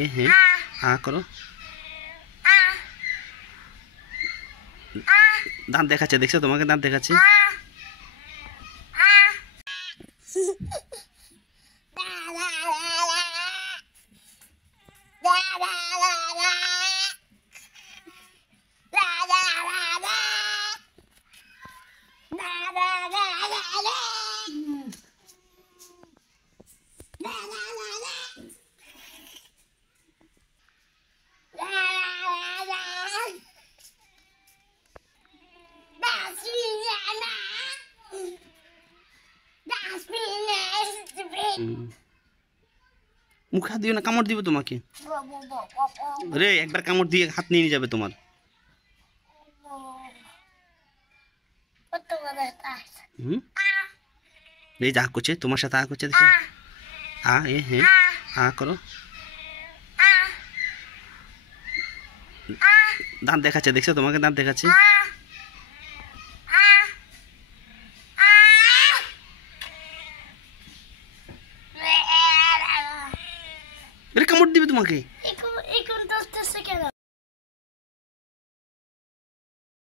এ হ্যাঁ করো। দাঁত দেখাচ্ছে, দেখছো তোমাকে দাঁত দেখাচ্ছে। মুখে হাত দিও না, কামড় দিব তোমাকে রে। একবার কামড় দিয়ে হাত নিয়ে যাবে তোমার। এই যা করছে তোমার সাথে করছে, দেখছো। এ হ্যাঁ করো। দাঁত দেখাচ্ছে, দেখছো তোমাকে দাঁত দেখাচ্ছে। কামড় দিবে তোমাকে।